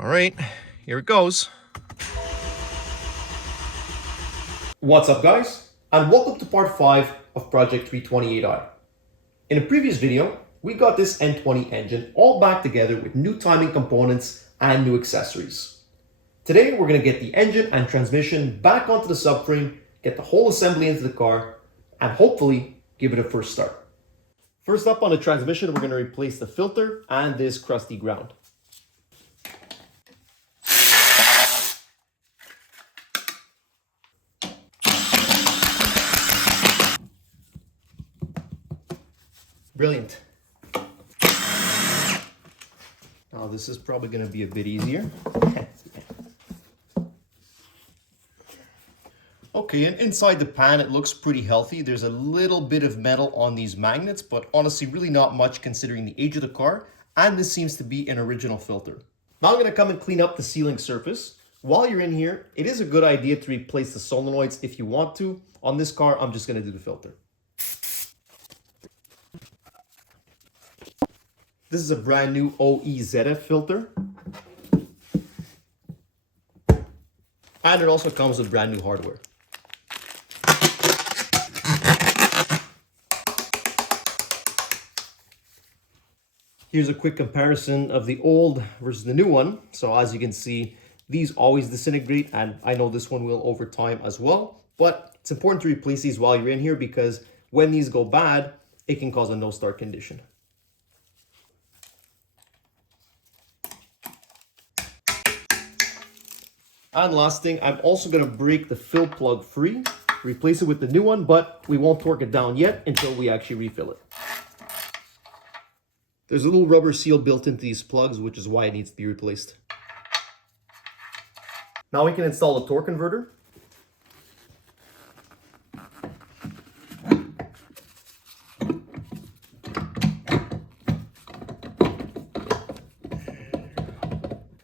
All right, here it goes. What's up guys, and welcome to part 5 of Project 328i. In a previous video, we got this N20 engine all back together with new timing components and new accessories. Today we're going to get the engine and transmission back onto the subframe, get the whole assembly into the car, and hopefully give it a first start. First up on the transmission, we're going to replace the filter and this crusty ground. Brilliant. Now this is probably going to be a bit easier. Okay, and inside the pan it looks pretty healthy. There's a little bit of metal on these magnets, but honestly really not much considering the age of the car, and this seems to be an original filter. Now I'm going to come and clean up the sealing surface. While you're in here, it is a good idea to replace the solenoids if you want to. On this car, I'm just going to do the filter. This is a brand new OEZF filter. And it also comes with brand new hardware. Here's a quick comparison of the old versus the new one. So as you can see, these always disintegrate, and I know this one will over time as well. But it's important to replace these while you're in here because when these go bad, it can cause a no-start condition. And last thing, I'm also going to break the fill plug free, replace it with the new one, but we won't torque it down yet until we actually refill it. There's a little rubber seal built into these plugs, which is why it needs to be replaced. Now we can install the torque converter.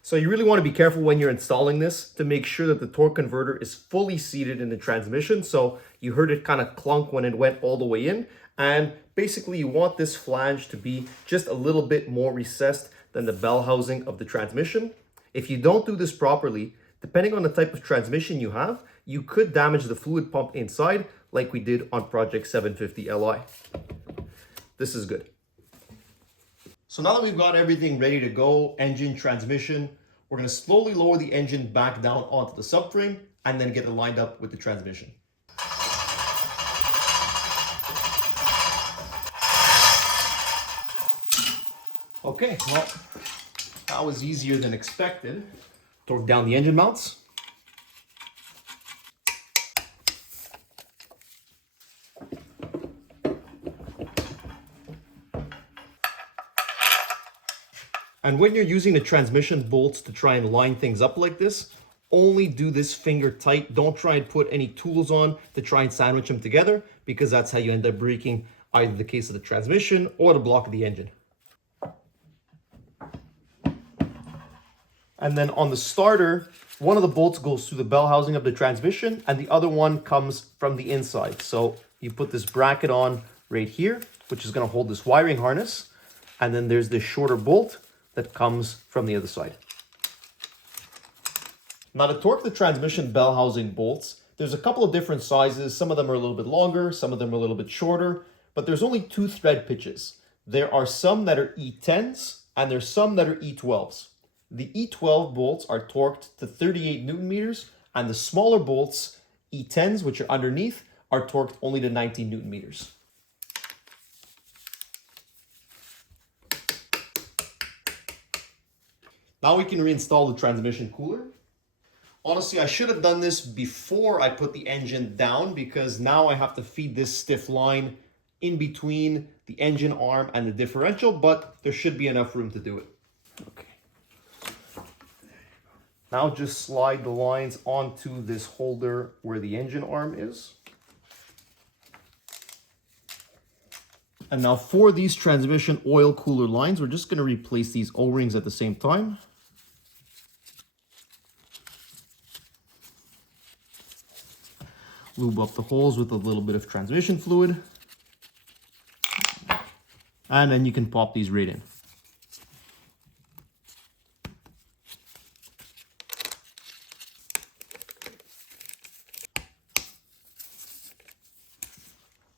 So you really want to be careful when you're installing this to make sure that the torque converter is fully seated in the transmission. So you heard it kind of clunk when it went all the way in. And basically you want this flange to be just a little bit more recessed than the bell housing of the transmission. If you don't do this properly, depending on the type of transmission you have, you could damage the fluid pump inside like we did on Project 750 Li. This is good. So now that we've got everything ready to go, engine, transmission, we're going to slowly lower the engine back down onto the subframe and then get it lined up with the transmission. Okay, well, that was easier than expected. Torque down the engine mounts. And when you're using the transmission bolts to try and line things up like this, only do this finger tight. Don't try and put any tools on to try and sandwich them together, because that's how you end up breaking either the case of the transmission or the block of the engine. And then on the starter, one of the bolts goes through the bell housing of the transmission and the other one comes from the inside. So you put this bracket on right here, which is going to hold this wiring harness. And then there's this shorter bolt that comes from the other side. Now to torque the transmission bell housing bolts, there's a couple of different sizes. Some of them are a little bit longer, some of them are a little bit shorter, but there's only 2 thread pitches. There are some that are E10s and there's some that are E12s. The E12 bolts are torqued to 38 Newton meters, and the smaller bolts, E10s, which are underneath, are torqued only to 19 Newton meters. Now we can reinstall the transmission cooler. Honestly, I should have done this before I put the engine down, because now I have to feed this stiff line in between the engine arm and the differential, but there should be enough room to do it. Okay. Now just slide the lines onto this holder where the engine arm is. And now for these transmission oil cooler lines, we're just going to replace these O-rings at the same time. Lube up the holes with a little bit of transmission fluid. And then you can pop these right in.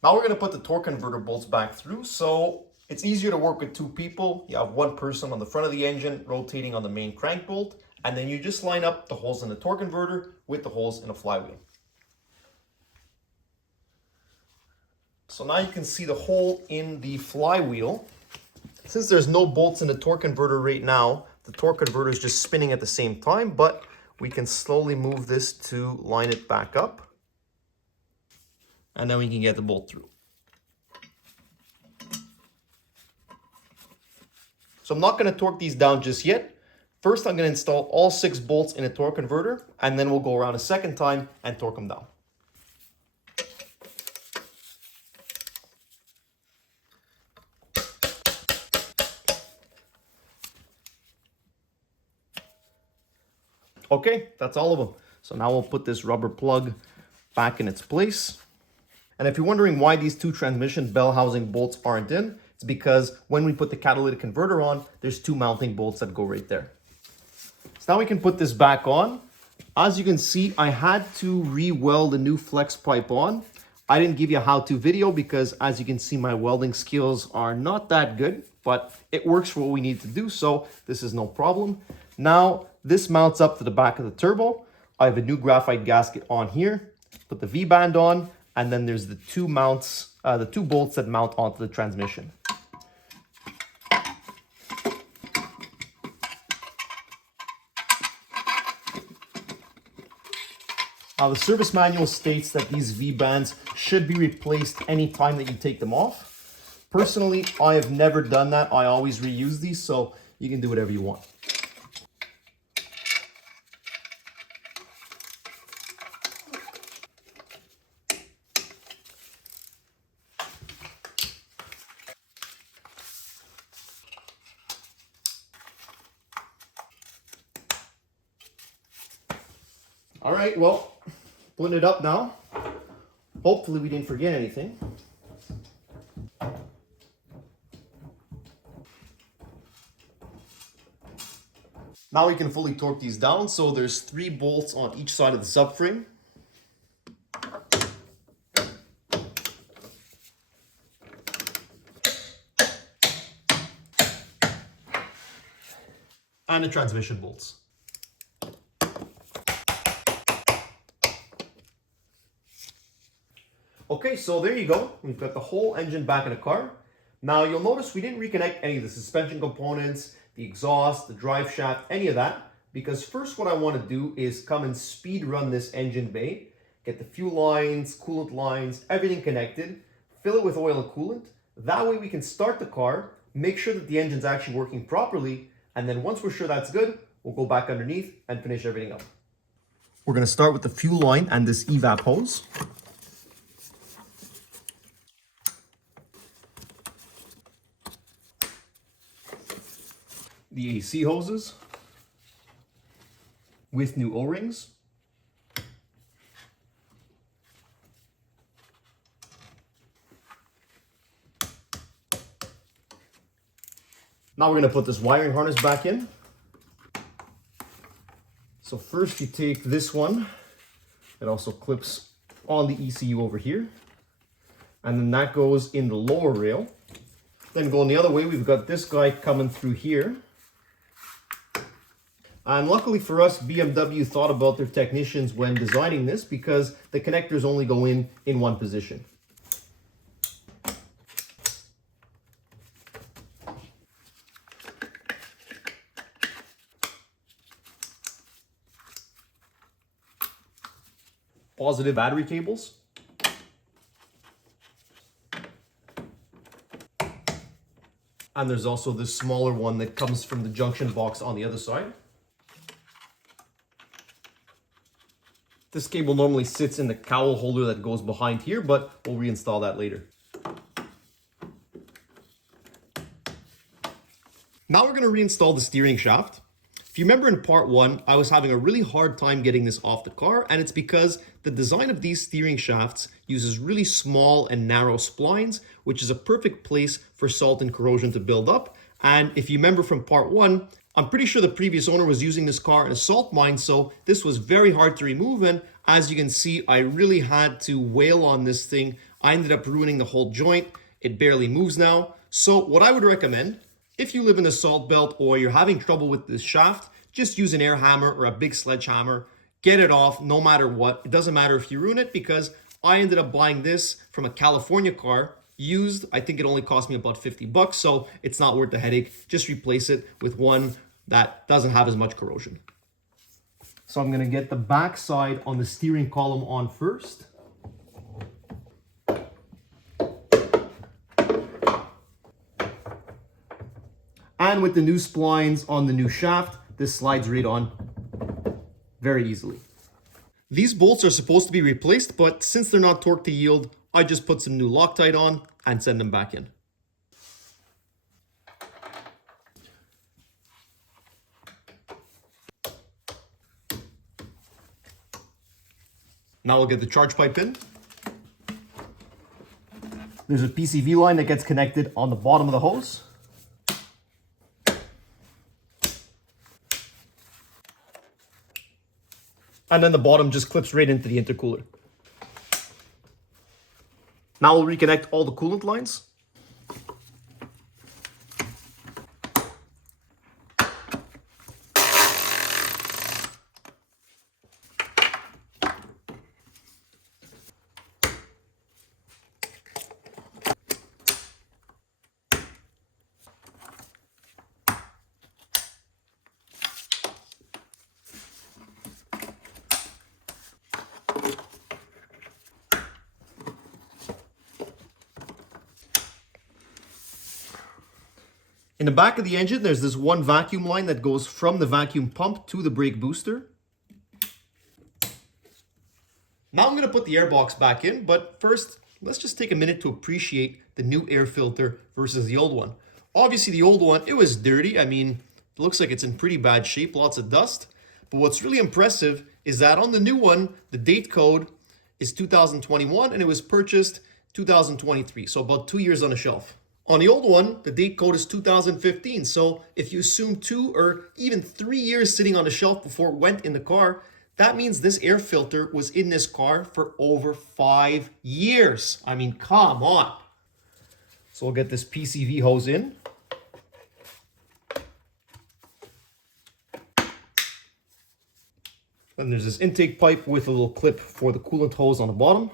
Now we're going to put the torque converter bolts back through, so it's easier to work with two people. You have one person on the front of the engine rotating on the main crank bolt, and then you just line up the holes in the torque converter with the holes in the flywheel. So now you can see the hole in the flywheel. Since there's no bolts in the torque converter right now, the torque converter is just spinning at the same time, but we can slowly move this to line it back up. And then we can get the bolt through. So I'm not going to torque these down just yet. First, I'm going to install all 6 bolts in a torque converter, and then we'll go around a second time and torque them down. Okay, that's all of them. So now we'll put this rubber plug back in its place. And if you're wondering why these 2 transmission bell housing bolts aren't in, it's because when we put the catalytic converter on, there's 2 mounting bolts that go right there. So now we can put this back on. As you can see, I had to re-weld a new flex pipe on. I didn't give you a how-to video because, as you can see, my welding skills are not that good, but it works for what we need to do, so this is no problem. Now, this mounts up to the back of the turbo. I have a new graphite gasket on here. Put the V-band on, and then there's the 2 mounts, the 2 bolts that mount onto the transmission. Now, the service manual states that these V-bands should be replaced anytime that you take them off. Personally, I have never done that. I always reuse these, so you can do whatever you want. All right, well, putting it up now. Hopefully we didn't forget anything. Now we can fully torque these down. So there's 3 bolts on each side of the subframe. And the transmission bolts. Okay, so there you go. We've got the whole engine back in the car. Now you'll notice we didn't reconnect any of the suspension components, the exhaust, the drive shaft, any of that, because first what I want to do is come and speed run this engine bay, get the fuel lines, coolant lines, everything connected, fill it with oil and coolant. That way we can start the car, make sure that the engine's actually working properly, and then once we're sure that's good, we'll go back underneath and finish everything up. We're going to start with the fuel line and this EVAP hose. The AC hoses with new O-rings. Now we're going to put this wiring harness back in. So first you take this one. It also clips on the ECU over here. And then that goes in the lower rail. Then going the other way, we've got this guy coming through here. And luckily for us, BMW thought about their technicians when designing this because the connectors only go in one position. Positive battery cables. And there's also this smaller one that comes from the junction box on the other side. This cable normally sits in the cowl holder that goes behind here, but we'll reinstall that later. Now we're going to reinstall the steering shaft. If you remember in part 1, I was having a really hard time getting this off the car, and it's because the design of these steering shafts uses really small and narrow splines, which is a perfect place for salt and corrosion to build up. And if you remember from part 1, I'm pretty sure the previous owner was using this car in a salt mine, so this was very hard to remove, and as you can see, I really had to wail on this thing I ended up ruining the whole joint. It barely moves now. So what I would recommend, if you live in the salt belt or you're having trouble with this shaft, just use an air hammer or a big sledgehammer. Get it off no matter what. It doesn't matter if you ruin it, because I ended up buying this from a California car used. I think it only cost me about 50 bucks, so it's not worth the headache. Just replace it with one that doesn't have as much corrosion. So I'm gonna get the back side on the steering column on first. And with the new splines on the new shaft, this slides right on very easily. These bolts are supposed to be replaced, but since they're not torqued to yield, I just put some new Loctite on and send them back in. Now we'll get the charge pipe in. There's a PCV line that gets connected on the bottom of the hose. And then the bottom just clips right into the intercooler. Now we'll reconnect all the coolant lines. In the back of the engine, there's this one vacuum line that goes from the vacuum pump to the brake booster. Now I'm going to put the airbox back in, but first, let's just take a minute to appreciate the new air filter versus the old one. Obviously, the old one, it was dirty. I mean, it looks like it's in pretty bad shape, lots of dust. But what's really impressive is that on the new one, the date code is 2021 and it was purchased 2023, so about 2 years on the shelf. On the old one, the date code is 2015. So if you assume 2 or even 3 years sitting on the shelf before it went in the car, that means this air filter was in this car for over 5 years. I mean, come on. So we'll get this PCV hose in. Then there's this intake pipe with a little clip for the coolant hose on the bottom.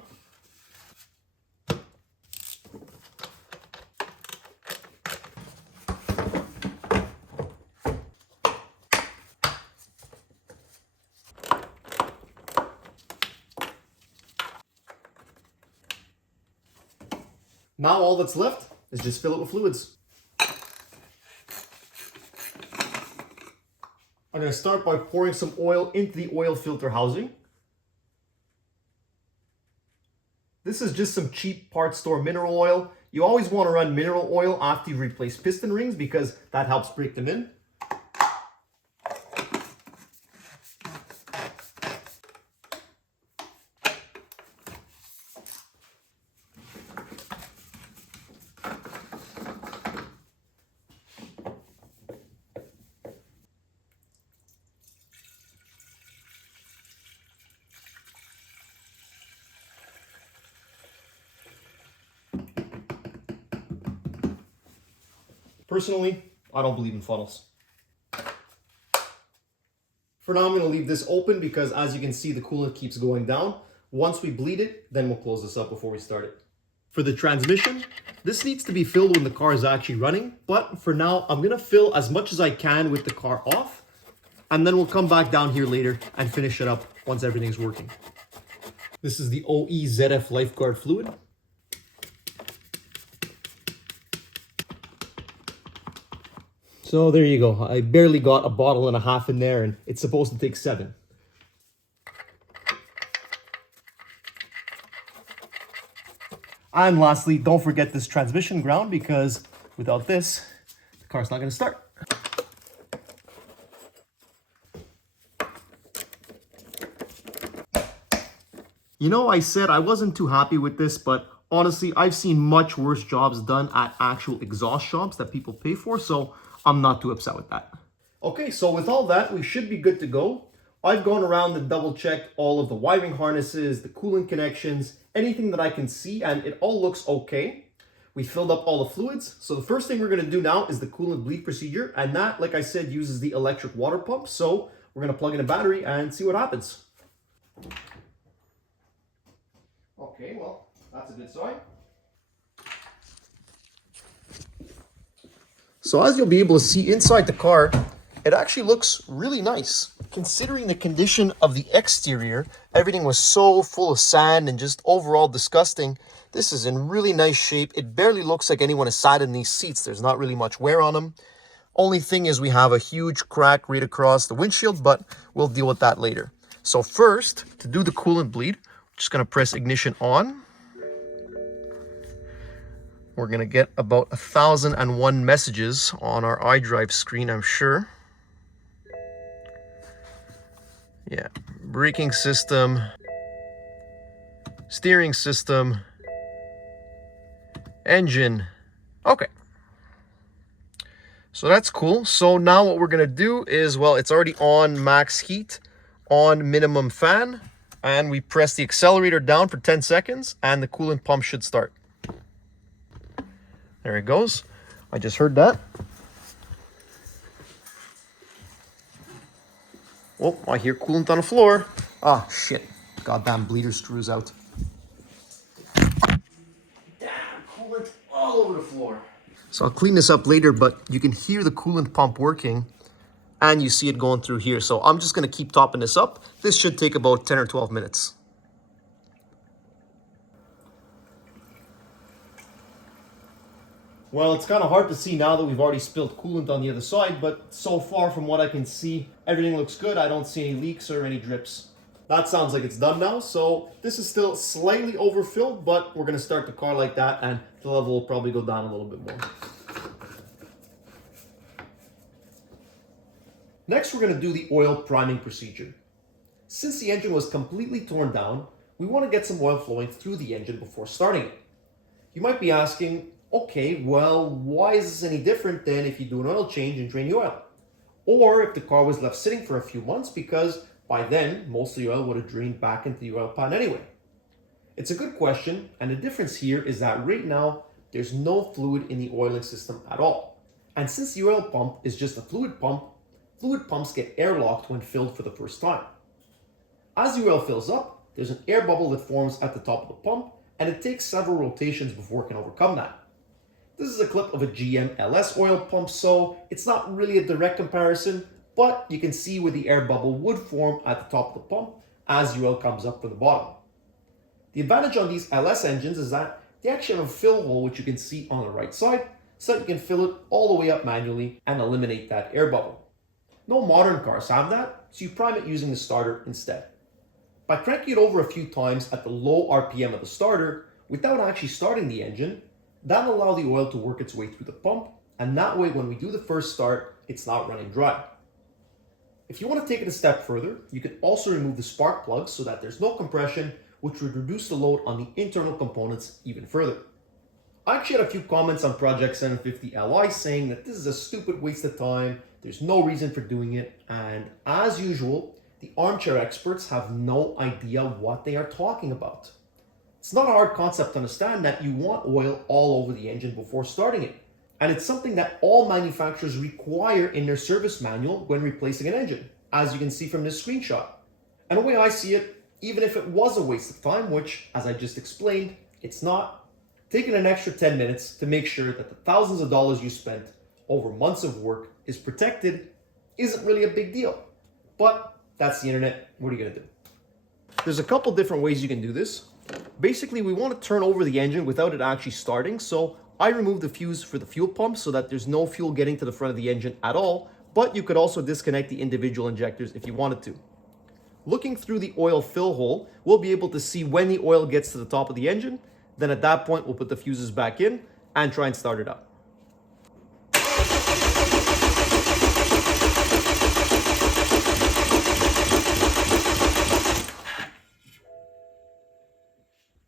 Now all that's left is just fill it with fluids. I'm going to start by pouring some oil into the oil filter housing. This is just some cheap parts store mineral oil. You always want to run mineral oil after you replace piston rings because that helps break them in. Personally, I don't believe in funnels. For now, I'm going to leave this open because as you can see, the coolant keeps going down. Once we bleed it, then we'll close this up before we start it. For the transmission, this needs to be filled when the car is actually running. But for now, I'm going to fill as much as I can with the car off. And then we'll come back down here later and finish it up once everything's working. This is the OE-ZF Lifeguard fluid. So there you go. I barely got a bottle and a half in there, and it's supposed to take 7. And lastly, don't forget this transmission ground because without this, the car's not going to start. You know, I said I wasn't too happy with this, but honestly, I've seen much worse jobs done at actual exhaust shops that people pay for, so I'm not too upset with that. Okay, so with all that, we should be good to go. I've gone around and double checked all of the wiring harnesses, the coolant connections, anything that I can see, and it all looks okay. We filled up all the fluids. So the first thing we're gonna do now is the coolant bleed procedure. And that, like I said, uses the electric water pump. So we're gonna plug in a battery and see what happens. Okay, well, that's a good sign. So as you'll be able to see inside the car, it actually looks really nice. Considering the condition of the exterior, everything was so full of sand and just overall disgusting. This is in really nice shape. It barely looks like anyone has sat in these seats. There's not really much wear on them. Only thing is we have a huge crack right across the windshield, but we'll deal with that later. So first, to do the coolant bleed, we're just gonna press ignition on. We're gonna get about 1,001 messages on our iDrive screen, I'm sure. Yeah, braking system, steering system, engine. Okay. So that's cool. So now what we're gonna do is, well, it's already on max heat, on minimum fan, and we press the accelerator down for 10 seconds and the coolant pump should start. There it goes. I just heard that. Oh, I hear coolant on the floor. Ah, shit. Goddamn bleeder screws out. Damn, coolant all over the floor. So I'll clean this up later, but you can hear the coolant pump working and you see it going through here. So I'm just gonna keep topping this up. This should take about 10 or 12 minutes. Well, it's kind of hard to see now that we've already spilled coolant on the other side, but so far from what I can see, everything looks good. I don't see any leaks or any drips. That sounds like it's done now. So this is still slightly overfilled, but we're gonna start the car like that and the level will probably go down a little bit more. Next, we're gonna do the oil priming procedure. Since the engine was completely torn down, we wanna get some oil flowing through the engine before starting it. You might be asking, okay, well, why is this any different than if you do an oil change and drain the oil? Or if the car was left sitting for a few months, because by then, most of the oil would have drained back into the oil pan anyway. It's a good question, and the difference here is that right now, there's no fluid in the oiling system at all. And since the oil pump is just a fluid pumps get airlocked when filled for the first time. As the oil fills up, there's an air bubble that forms at the top of the pump, and it takes several rotations before it can overcome that. This is a clip of a GM LS oil pump, so it's not really a direct comparison, but you can see where the air bubble would form at the top of the pump as the oil comes up from the bottom. The advantage on these LS engines is that they actually have a fill hole, which you can see on the right side, so that you can fill it all the way up manually and eliminate that air bubble. No modern cars have that, so you prime it using the starter instead. By cranking it over a few times at the low RPM of the starter, without actually starting the engine, that'll allow the oil to work its way through the pump, and that way when we do the first start, it's not running dry. If you want to take it a step further, you can also remove the spark plugs so that there's no compression, which would reduce the load on the internal components even further. I actually had a few comments on Project 750 Li saying that this is a stupid waste of time, there's no reason for doing it, and as usual, the armchair experts have no idea what they are talking about. It's not a hard concept to understand that you want oil all over the engine before starting it. And it's something that all manufacturers require in their service manual when replacing an engine, as you can see from this screenshot. And the way I see it, even if it was a waste of time, which, as I just explained, it's not, taking an extra 10 minutes to make sure that the thousands of dollars you spent over months of work is protected isn't really a big deal. But that's the internet. What are you gonna do? There's a couple different ways you can do this. Basically, we want to turn over the engine without it actually starting, so I removed the fuse for the fuel pump so that there's no fuel getting to the front of the engine at all, but you could also disconnect the individual injectors if you wanted to. Looking through the oil fill hole, we'll be able to see when the oil gets to the top of the engine, then at that point we'll put the fuses back in and try and start it up.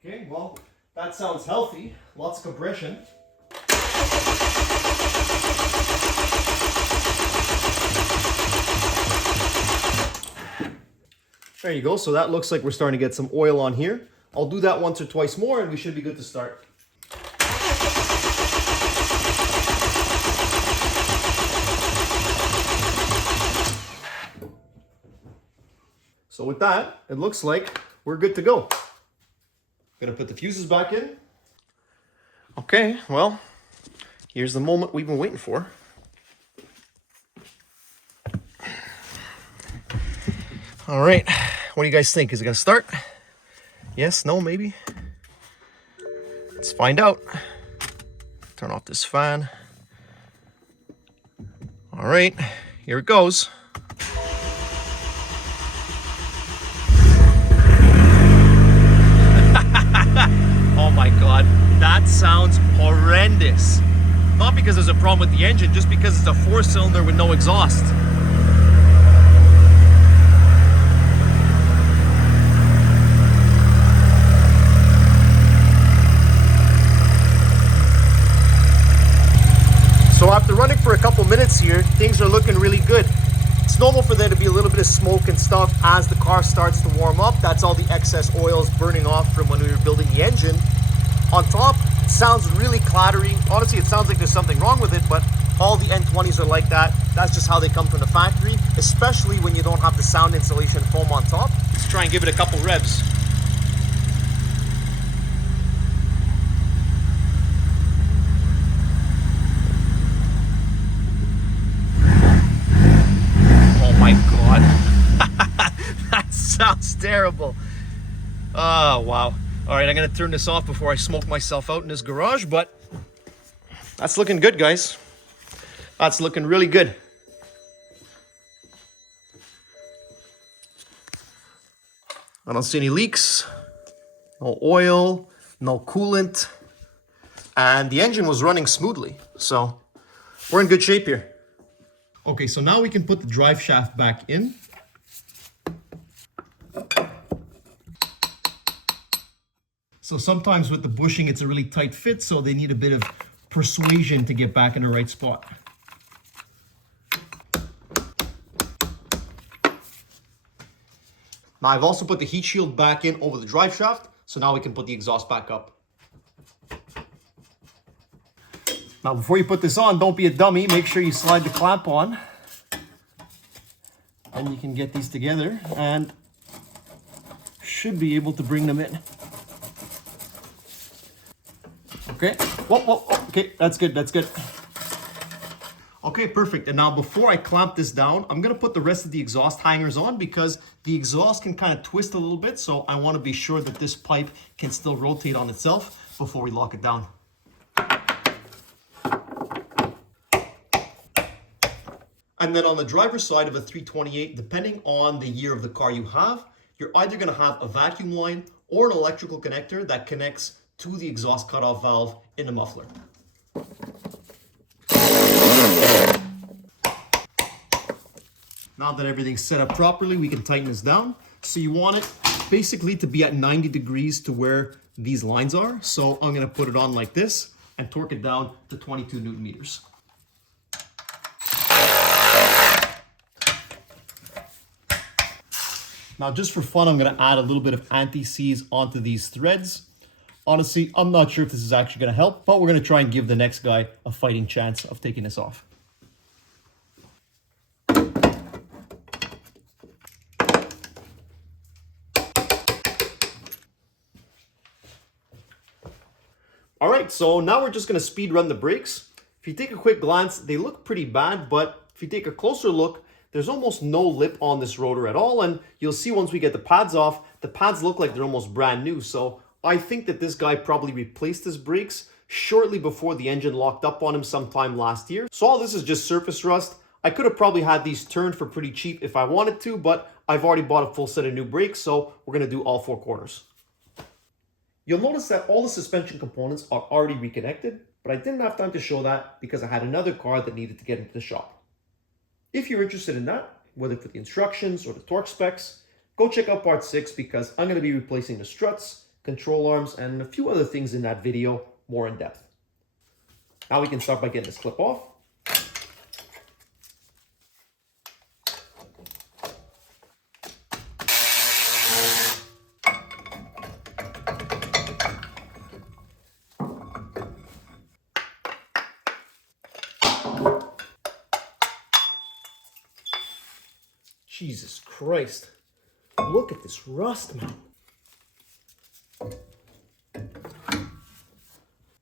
Okay, well, that sounds healthy. Lots of compression. There you go. So that looks like we're starting to get some oil on here. I'll do that once or twice more and we should be good to start. So with that, it looks like we're good to go. Gonna put the fuses back in. Okay, well, here's the moment we've been waiting for. All right, what do you guys think? Is it gonna start? Yes, no, maybe? Let's find out. Turn off this fan. All right, here it goes. Oh my God, that sounds horrendous. Not because there's a problem with the engine, just because it's a 4-cylinder with no exhaust. So after running for a couple minutes here, things are looking really good. It's normal for there to be a little bit of smoke and stuff as the car starts to warm up. That's all the excess oils burning off from when we were building the engine. On top, it sounds really clattery. Honestly, it sounds like there's something wrong with it, but all the N20s are like that. That's just how they come from the factory, especially when you don't have the sound insulation foam on top. Let's try and give it a couple revs. Oh my God. That sounds terrible. Oh, wow. All right, I'm gonna turn this off before I smoke myself out in this garage, but that's looking good, guys. That's looking really good. I don't see any leaks, no oil, no coolant, and the engine was running smoothly. So we're in good shape here. Okay, so now we can put the drive shaft back in. So sometimes with the bushing, it's a really tight fit, so they need a bit of persuasion to get back in the right spot. Now I've also put the heat shield back in over the drive shaft, so now we can put the exhaust back up. Now before you put this on, don't be a dummy. Make sure you slide the clamp on. And you can get these together and should be able to bring them in. Okay, whoa, okay, that's good, that's good. Okay, perfect. And now before I clamp this down, I'm gonna put the rest of the exhaust hangers on because the exhaust can kind of twist a little bit. So I wanna be sure that this pipe can still rotate on itself before we lock it down. And then on the driver's side of a 328, depending on the year of the car you have, you're either gonna have a vacuum line or an electrical connector that connects to the exhaust cutoff valve in the muffler. Now that everything's set up properly, we can tighten this down. So you want it basically to be at 90 degrees to where these lines are. So I'm gonna put it on like this and torque it down to 22 Newton meters. Now just for fun, I'm gonna add a little bit of anti-seize onto these threads. Honestly, I'm not sure if this is actually gonna help, but we're gonna try and give the next guy a fighting chance of taking this off. All right, so now we're just gonna speed run the brakes. If you take a quick glance, they look pretty bad, but if you take a closer look, there's almost no lip on this rotor at all, and you'll see once we get the pads off, the pads look like they're almost brand new. So I think that this guy probably replaced his brakes shortly before the engine locked up on him sometime last year. So all this is just surface rust. I could have probably had these turned for pretty cheap if I wanted to, but I've already bought a full set of new brakes, so we're gonna do all 4 corners. You'll notice that all the suspension components are already reconnected, but I didn't have time to show that because I had another car that needed to get into the shop. If you're interested in that, whether for the instructions or the torque specs, go check out part 6 because I'm gonna be replacing the struts, control arms, and a few other things in that video more in depth. Now we can start by getting this clip off. Jesus Christ. Look at this rust, man.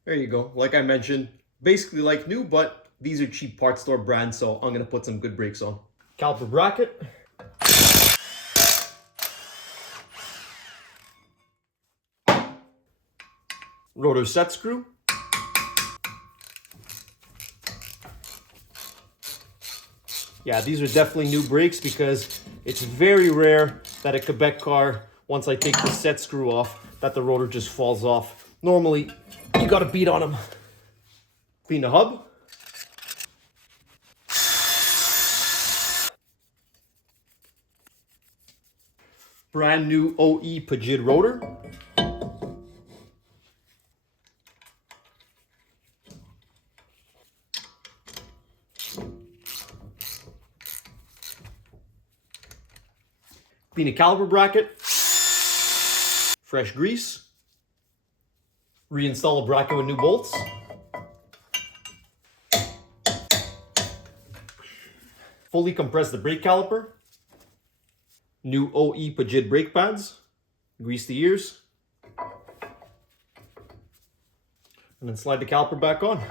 There you go. Like I mentioned, basically like new, but these are cheap parts store brands, so I'm gonna put some good brakes on. Caliper bracket. Rotor set screw. Yeah, these are definitely new brakes because it's very rare that a Quebec car, once I take the set screw off, that the rotor just falls off. Normally, you gotta beat on them. Clean the hub. Brand new OE Pajid rotor. Clean a caliper bracket. Fresh grease. Reinstall a bracket with new bolts. Fully compress the brake caliper. New OE Pajid brake pads. Grease the ears. And then slide the caliper back on.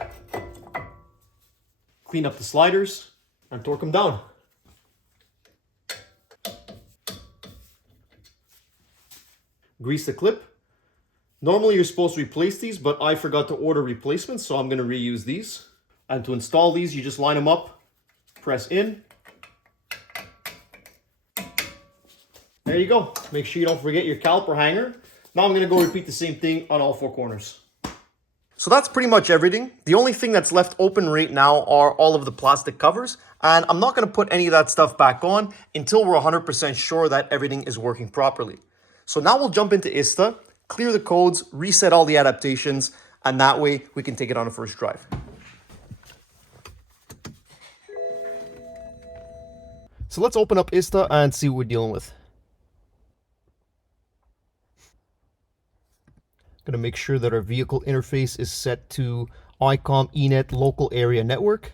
Clean up the sliders and torque them down. Grease the clip. Normally you're supposed to replace these, but I forgot to order replacements, so I'm going to reuse these. And to install these, you just line them up, press in. There you go. Make sure you don't forget your caliper hanger. Now I'm going to go repeat the same thing on all four corners. So that's pretty much everything. The only thing that's left open right now are all of the plastic covers, and I'm not going to put any of that stuff back on until we're 100% sure that everything is working properly. So now we'll jump into ISTA, clear the codes, reset all the adaptations, and that way we can take it on a first drive. So let's open up ISTA and see what we're dealing with. Gonna make sure that our vehicle interface is set to ICOM ENET local area network.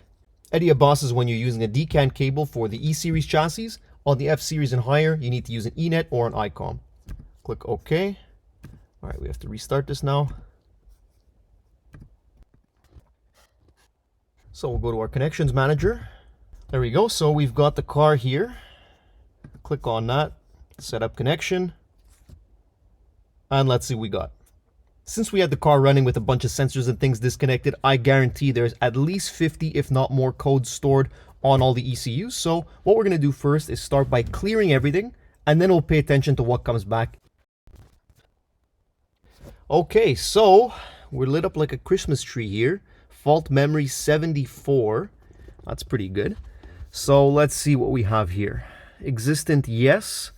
Eddie Abbas is when you're using a DCAN cable for the E-Series chassis. On the F-Series and higher, you need to use an ENET or an ICOM. Click OK. All right, we have to restart this now. So we'll go to our connections manager. There we go. So we've got the car here. Click on that, set up connection, and let's see what we got. Since we had the car running with a bunch of sensors and things disconnected, I guarantee there's at least 50, if not more, codes stored on all the ECUs. So what we're going to do first is start by clearing everything, and then we'll pay attention to what comes back. Okay, so we're lit up like a Christmas tree here. Fault memory 74. That's pretty good. So let's see what we have here. Existent, yes.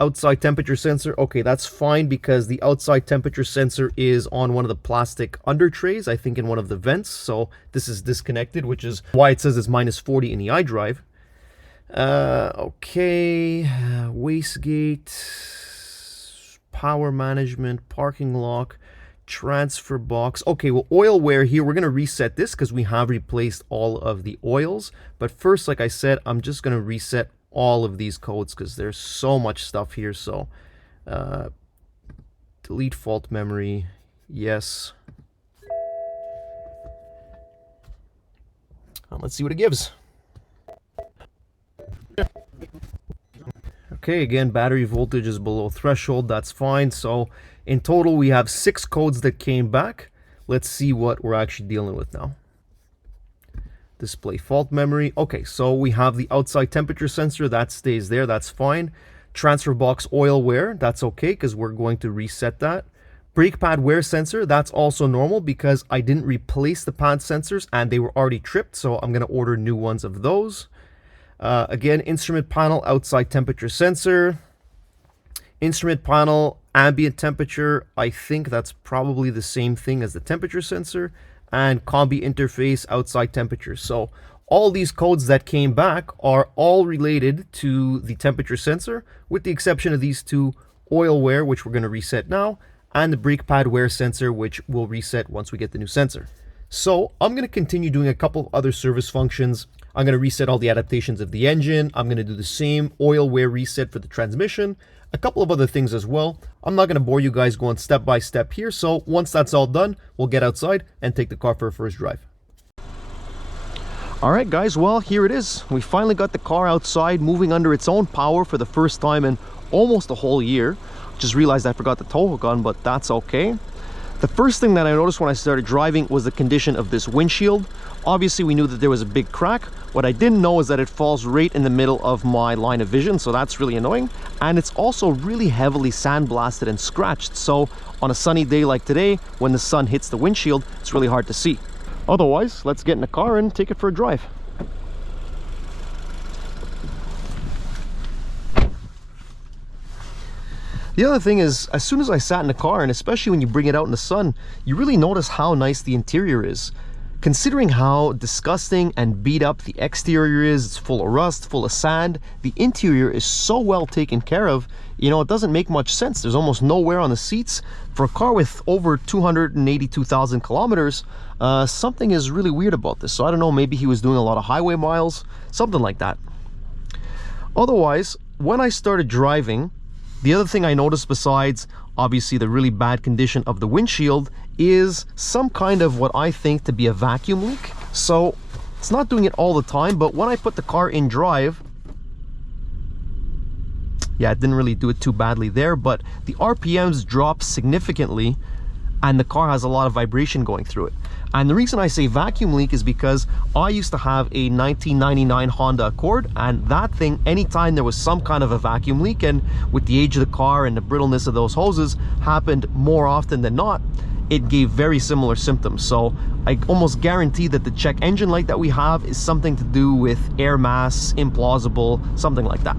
Outside temperature sensor. Okay, that's fine because the outside temperature sensor is on one of the plastic under trays, I think in one of the vents. So this is disconnected, which is why it says it's -40 in the iDrive. Okay, wastegate, power management, parking lock, transfer box. Okay, well, oil wear here, we're going to reset this because we have replaced all of the oils. But first, like I said, I'm just going to reset all of these codes because there's so much stuff here. So delete fault memory, yes. Let's see what it gives. Okay, again, battery voltage is below threshold. That's fine. So in total, we have 6 codes that came back. Let's see what we're actually dealing with now. Display fault memory. Okay, so we have the outside temperature sensor. That stays there. That's fine. Transfer box oil wear. That's okay because we're going to reset that. Brake pad wear sensor. That's also normal because I didn't replace the pad sensors and they were already tripped. So I'm going to order new ones of those. Again, instrument panel outside temperature sensor. Instrument panel ambient temperature. I think that's probably the same thing as the temperature sensor. And combi interface outside temperature. So all these codes that came back are all related to the temperature sensor, with the exception of these 2, oil wear, which we're going to reset now, and the brake pad wear sensor, which we'll reset once we get the new sensor. So I'm going to continue doing a couple of other service functions. I'm going to reset all the adaptations of the engine. I'm going to do the same oil wear reset for the transmission, a couple of other things as well. I'm not going to bore you guys going step by step here. So once that's all done, we'll get outside and take the car for a first drive. All right, guys, well, here it is. We finally got the car outside, moving under its own power for the first time in almost a whole year. Just realized I forgot the tow hook on, but that's okay. The first thing that I noticed when I started driving was the condition of this windshield. Obviously, we knew that there was a big crack. What I didn't know is that it falls right in the middle of my line of vision, so that's really annoying. And it's also really heavily sandblasted and scratched, so on a sunny day like today, when the sun hits the windshield, it's really hard to see. Otherwise, let's get in the car and take it for a drive. The other thing is, as soon as I sat in the car, and especially when you bring it out in the sun, you really notice how nice the interior is. Considering how disgusting and beat up the exterior is, it's full of rust, full of sand, the interior is so well taken care of, you know, it doesn't make much sense. There's almost no wear on the seats. For a car with over 282,000 kilometers, something is really weird about this. So I don't know, maybe he was doing a lot of highway miles, something like that. Otherwise, when I started driving, the other thing I noticed, besides obviously the really bad condition of the windshield, is some kind of what I think to be a vacuum leak. So it's not doing it all the time, but when I put the car in drive, yeah, it didn't really do it too badly there, but the RPMs drop significantly and the car has a lot of vibration going through it. And the reason I say vacuum leak is because I used to have a 1999 Honda Accord, and that thing, anytime there was some kind of a vacuum leak, and with the age of the car and the brittleness of those hoses, happened more often than not, it gave very similar symptoms. So I almost guarantee that the check engine light that we have is something to do with air mass, implausible, something like that.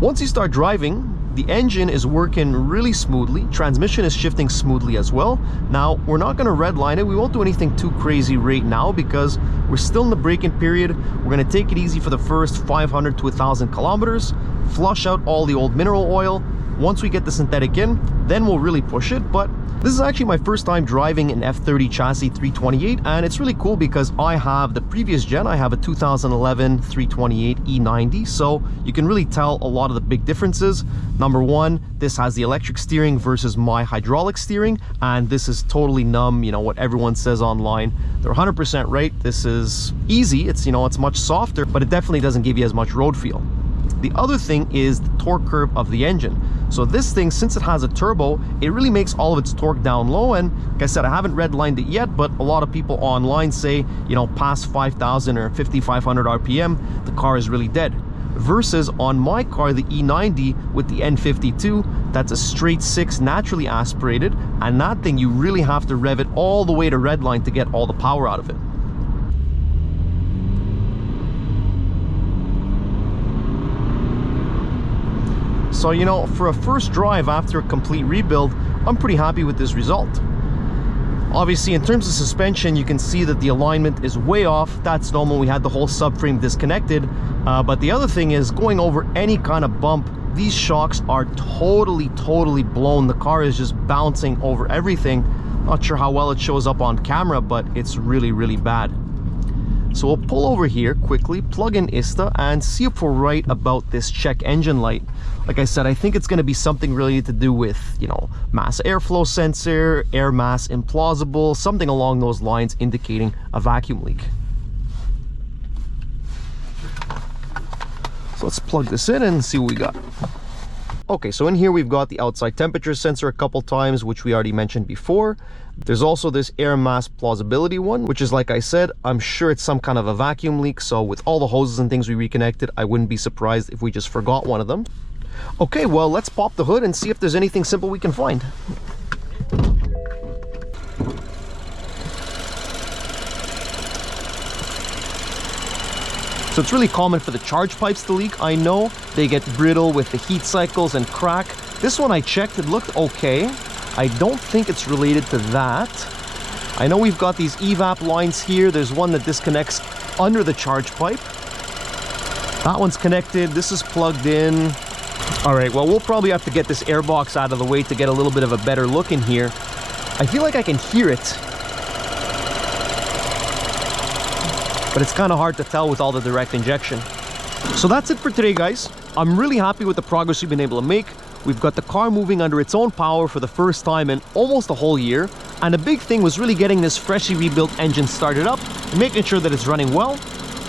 Once you start driving, the engine is working really smoothly. Transmission is shifting smoothly as well. Now, we're not going to redline it. We won't do anything too crazy right now because we're still in the braking period. We're going to take it easy for the first 500 to 1,000 kilometers, flush out all the old mineral oil. Once we get the synthetic in, then we'll really push it. But this is actually my first time driving an F30 chassis 328, and it's really cool because I have the previous gen. I have a 2011 328 E90, so you can really tell a lot of the big differences. Number one, this has the electric steering versus my hydraulic steering, and this is totally numb. You know what everyone says online, they're 100% right. This is easy. It's, you know, it's much softer, but it definitely doesn't give you as much road feel. The other thing is the torque curve of the engine. So this thing, since it has a turbo, it really makes all of its torque down low. And like I said, I haven't redlined it yet, but a lot of people online say, you know, past 5,000 or 5,500 RPM, the car is really dead. Versus on my car, the E90 with the N52, that's a straight 6 naturally aspirated, and that thing you really have to rev it all the way to redline to get all the power out of it. So, you know, for a first drive after a complete rebuild, I'm pretty happy with this result. Obviously, in terms of suspension, you can see that the alignment is way off. That's normal. We had the whole subframe disconnected. But the other thing is, going over any kind of bump, these shocks are totally blown. The car is just bouncing over everything. Not sure how well it shows up on camera, but it's really bad. So we'll pull over here quickly, plug in ISTA, and see if we're right about this check engine light. Like I said, I think it's going to be something related to do with, you know, mass airflow sensor, air mass implausible, something along those lines indicating a vacuum leak. So let's plug this in and see what we got. Okay, so in here we've got the outside temperature sensor a couple times, which we already mentioned before. There's also this air mass plausibility one, which is, like I said, I'm sure it's some kind of a vacuum leak. So with all the hoses and things we reconnected, I wouldn't be surprised if we just forgot one of them. Okay, well, let's pop the hood and see if there's anything simple we can find. So it's really common for the charge pipes to leak. I know they get brittle with the heat cycles and crack. This one I checked, it looked okay. I don't think it's related to that. I know we've got these EVAP lines here. There's one that disconnects under the charge pipe. That one's connected. This is plugged in. All right, well, we'll probably have to get this air box out of the way to get a little bit of a better look in here. I feel like I can hear it. but it's kind of hard to tell with all the direct injection. So that's it for today, guys. I'm really happy with the progress we've been able to make. We've got the car moving under its own power for the first time in almost a whole year. And the big thing was really getting this freshly rebuilt engine started up and making sure that it's running well.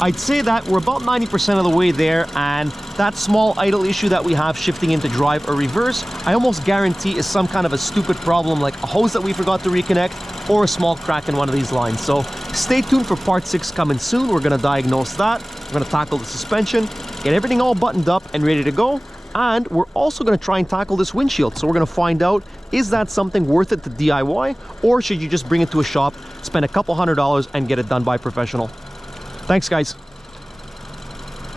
I'd say that we're about 90% of the way there, and that small idle issue that we have shifting into drive or reverse, I almost guarantee is some kind of a stupid problem like a hose that we forgot to reconnect or a small crack in one of these lines. So stay tuned for part 6 coming soon. We're going to diagnose that. We're going to tackle the suspension, get everything all buttoned up and ready to go. And we're also going to try and tackle this windshield. So we're going to find out, is that something worth it to DIY, or should you just bring it to a shop, spend a couple $100s and get it done by a professional? Thanks, guys.